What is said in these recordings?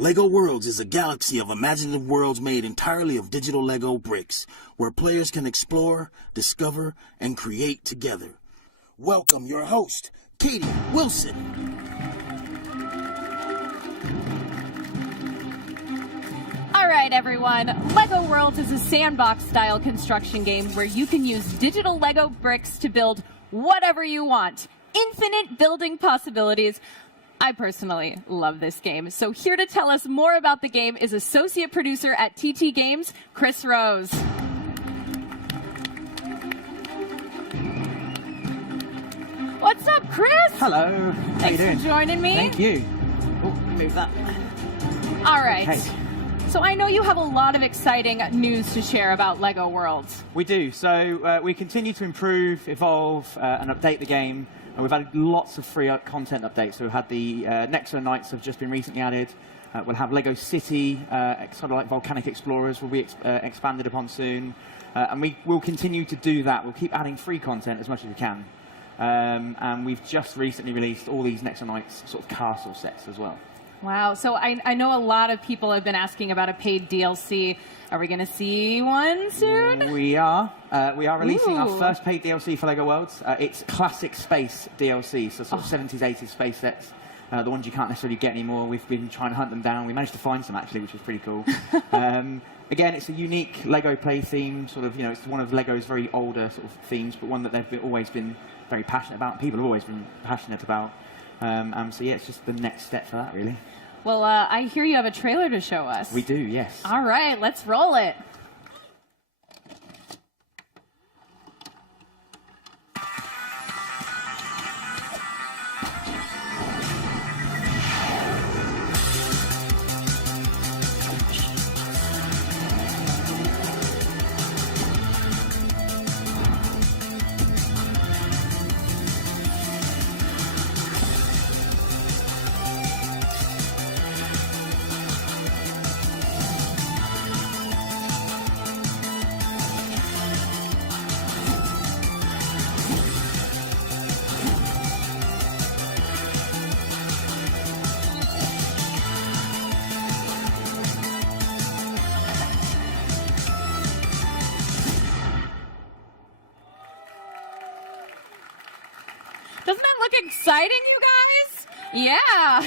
LEGO Worlds is a galaxy of imaginative worlds made entirely of digital LEGO bricks, where players can explore, discover, and create together. Welcome your host, Katie Wilson. All right, everyone. LEGO Worlds is a sandbox-style construction game where you can use digital LEGO bricks to build whatever you want. Infinite building possibilities. I personally love this game. So here to tell us more about the game is associate producer at TT Games, Chris Rose. What's up, Chris? Hello. How you Thanks doing? for joining me. Thank you. Oh, move that. All right. Okay. So I know you have a lot of exciting news to share about LEGO Worlds. We do. So we continue to improve, evolve, and update the game. And we've added lots of free content updates. So we've had the Nexo Nights have just been recently added. We'll have LEGO City, sort of like Volcanic Explorers, will be expanded upon soon. And we will continue to do that. We'll keep adding free content as much as we can. And we've just recently released all these Nexo Nights sort of castle sets as well. Wow. So I know a lot of people have been asking about a paid DLC. Are we going to see one soon? We are. We are releasing our Ooh. first paid DLC for LEGO Worlds. It's classic space DLC, so sort of 70s, 80s space sets. The ones you can't necessarily get anymore. We've been trying to hunt them down. We managed to find some, actually, which was pretty cool. Again, it's a unique LEGO play theme. Sort of, it's one of LEGO's very older sort of themes, but one that they've always been very passionate about. People have always been passionate about. So yeah, it's just the next step for that, really. Well, I hear you have a trailer to show us. We do, yes. All right, let's roll it. Doesn't that look exciting, you guys? Yeah.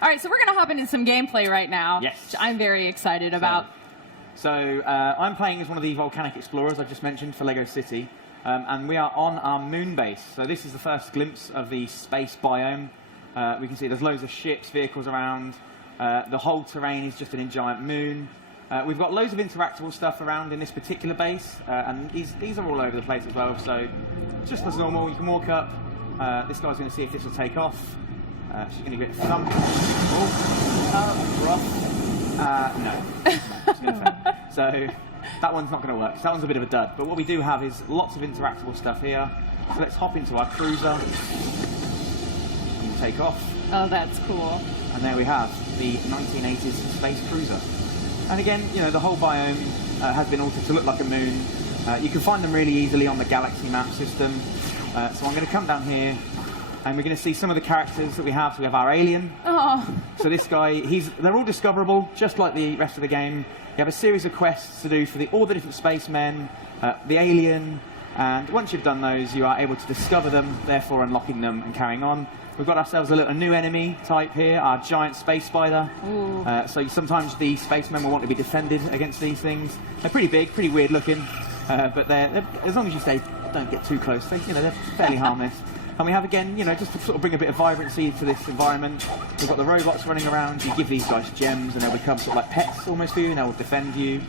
All right, so we're going to hop into some gameplay right now. Yes. Which I'm very excited about. So I'm playing as one of the Volcanic Explorers I just mentioned for LEGO City. And we are on our moon base. So this is the first glimpse of the space biome. We can see there's loads of ships, vehicles around. The whole terrain is just an giant moon. We've got loads of interactable stuff around in this particular base. And these are all over the place as well. So just as normal, you can walk up. This guy's going to see if this will take off. She's going to get a thump. Oh, rough. No. It's going to fail. So that one's not going to work. So that one's a bit of a dud. But what we do have is lots of interactable stuff here. So let's hop into our cruiser and take off. Oh, that's cool. And there we have the 1980s space cruiser. And again, the whole biome has been altered to look like a moon. You can find them really easily on the galaxy map system. So I'm going to come down here, and we're going to see some of the characters that we have. So we have our alien. Oh. So this guy, they're all discoverable, just like the rest of the game. You have a series of quests to do for all the different spacemen, the alien, and once you've done those, you are able to discover them, therefore unlocking them and carrying on. We've got ourselves a new enemy type here, our giant space spider. So sometimes the spacemen will want to be defended against these things. They're pretty big, pretty weird looking, but they're as long as you don't get too close, they're fairly harmless. And we have, again, just to sort of bring a bit of vibrancy to this environment, we've got the robots running around. You give these guys gems, and they'll become sort of like pets almost for you, and they'll defend you.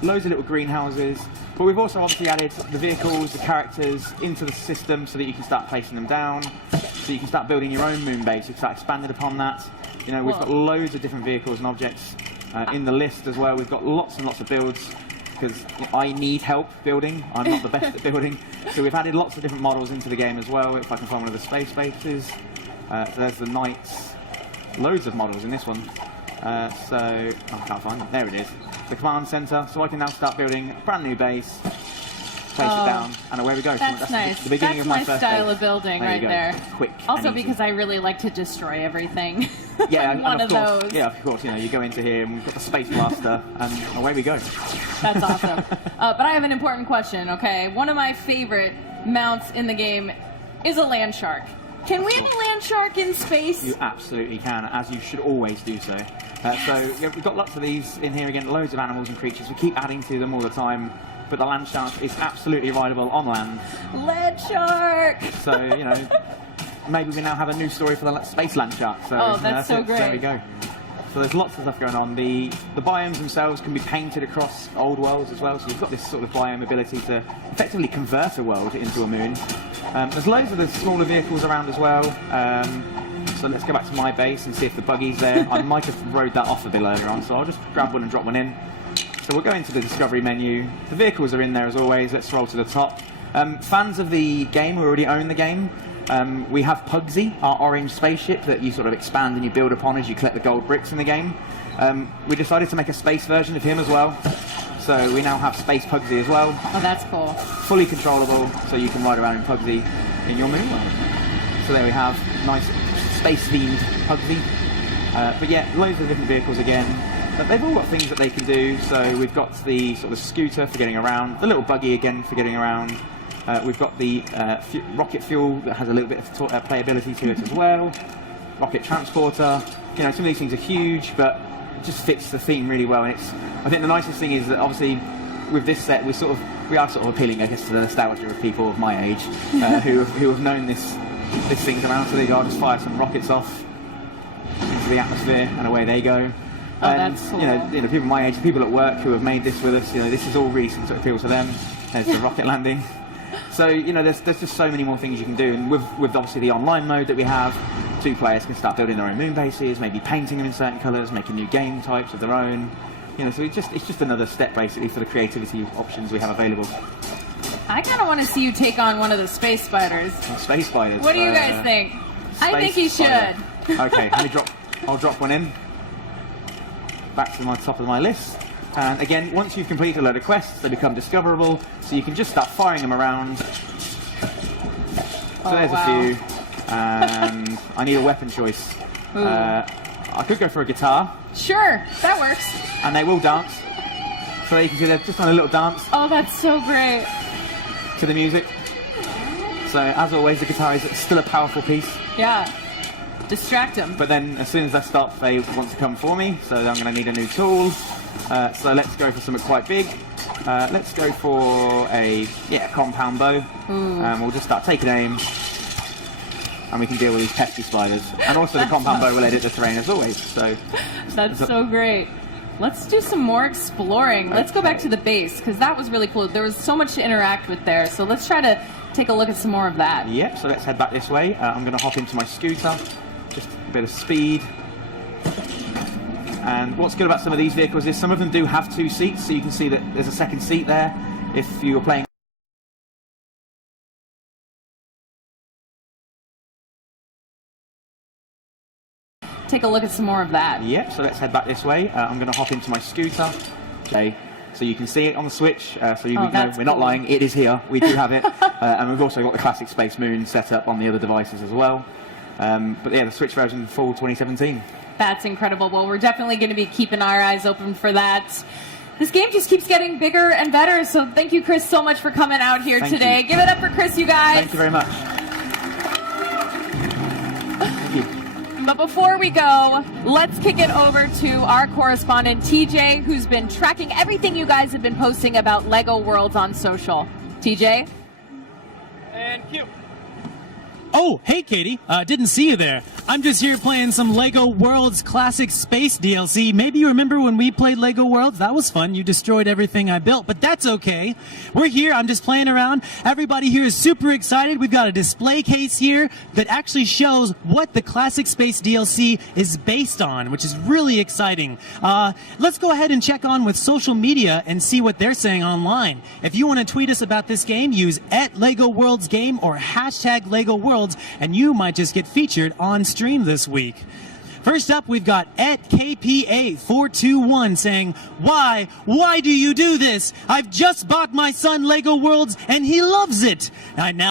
Loads of little greenhouses. But we've also obviously added the vehicles, the characters into the system so that you can start placing them down. So you can start building your own moon base. You can start expanding upon that. We've got loads of different vehicles and objects in the list as well. We've got lots and lots of builds, because I need help building. I'm not the best at building. So we've added lots of different models into the game as well. If I can find one of the space bases. So there's the Knights. Loads of models in this one. So I can't find them. There it is. The command center. So I can now start building a brand new base. place it down, and away we go. That's nice. The beginning That's of my my first style base. of building There you right there. Quick. Also and easy. because I really like to destroy everything. Yeah, I'm one and of course, those. Yeah, of course. You go into here, and we've got the space blaster, and away we go. That's awesome. But I have an important question. Okay, one of my favorite mounts in the game is a land shark. Can we have a land shark in space? You absolutely can, as you should always do so. Yes. So yeah, we've got lots of these in here again, loads of animals and creatures. We keep adding to them all the time, but the land shark is absolutely rideable on land. Land shark! So, maybe we now have a new story for the space land shark. So, that's so great. There we go. So there's lots of stuff going on. The biomes themselves can be painted across old worlds as well, so you've got this sort of biome ability to effectively convert a world into a moon. There's loads of the smaller vehicles around as well. So let's go back to my base and see if the buggy's there. I might have rode that off a bit earlier on, so I'll just grab one and drop one in. So we'll go into the discovery menu. The vehicles are in there as always. Let's scroll to the top. Fans of the game who already own the game, we have Pugsy, our orange spaceship that you sort of expand and you build upon as you collect the gold bricks in the game. We decided to make a space version of him as well. So we now have Space Pugsy as well. Oh, that's cool. Fully controllable, so you can ride around in Pugsy in your moon world. So there we have nice space-themed Pugsy. But yeah, loads of different vehicles again. But they've all got things that they can do. So we've got the sort of scooter for getting around, the little buggy again for getting around. We've got the rocket fuel that has a little bit of playability to it as well. Rocket transporter. Some of these things are huge, but it just fits the theme really well. And I think the nicest thing is that obviously with this set we are sort of appealing, I guess, to the nostalgia of people of my age who have known this thing's around. So there you go. I'll just fire some rockets off into the atmosphere, and away they go. Oh, And that's cool. people my age, people at work who have made this with us, this is all really something to appeal to them. There's the rocket landing. So there's just so many more things you can do, and with obviously the online mode that we have, 2 players can start building their own moon bases, maybe painting them in certain colours, making new game types of their own. So it's just another step basically for the creativity options we have available. I kind of want to see you take on one of the space spiders. Space spiders. What do you guys think? I think you should. Okay, I'll drop one in. Back to my top of my list. And again, once you've completed a load of quests, they become discoverable, so you can just start firing them around. So there's a few. And I need a weapon choice. I could go for a guitar. Sure, that works. And they will dance. So there you can see they're just on a little dance Oh, that's so great. to the music. So as always, the guitar is still a powerful piece. Yeah. Distract them. But then as soon as that stops, they want to come for me. So I'm going to need a new tool. So let's go for something quite big. Let's go for a compound bow. We'll just start taking aim. And we can deal with these pesky spiders. And also the compound bow will edit the terrain as always. So That's so great. Let's do some more exploring. Let's go back to the base, because that was really cool. There was so much to interact with there. So let's try to take a look at some more of that. Yep, so let's head back this way. I'm going to hop into my scooter. Just a bit of speed. And what's good about some of these vehicles is some of them do have 2 seats, so you can see that there's a second seat there if you were playing. Take a look at some more of that. Yep, so let's head back this way. I'm going to hop into my scooter. Okay, so you can see it on the Switch. So you know we're not lying, it is here. We do have it. And we've also got the classic Space Moon set up on the other devices as well. But yeah, the Switch version fall 2017. That's incredible. Well, we're definitely going to be keeping our eyes open for that. This game just keeps getting bigger and better, so thank you, Chris, so much for coming out here today. You. Give it up for Chris, you guys. Thank you very much. Thank you. But before we go, let's kick it over to our correspondent, TJ, who's been tracking everything you guys have been posting about LEGO Worlds on social. TJ? And cue. Oh, hey, Katie. Didn't see you there. I'm just here playing some LEGO Worlds Classic Space DLC. Maybe you remember when we played LEGO Worlds? That was fun. You destroyed everything I built, but that's okay. We're here. I'm just playing around. Everybody here is super excited. We've got a display case here that actually shows what the Classic Space DLC is based on, which is really exciting. Let's go ahead and check on with social media and see what they're saying online. If you want to tweet us about this game, use @LEGOWorldsGame or #LEGOWorlds, and you might just get featured on stream this week. First up, we've got at KPA421 saying, Why do you do this? I've just bought my son Lego Worlds and he loves it. I now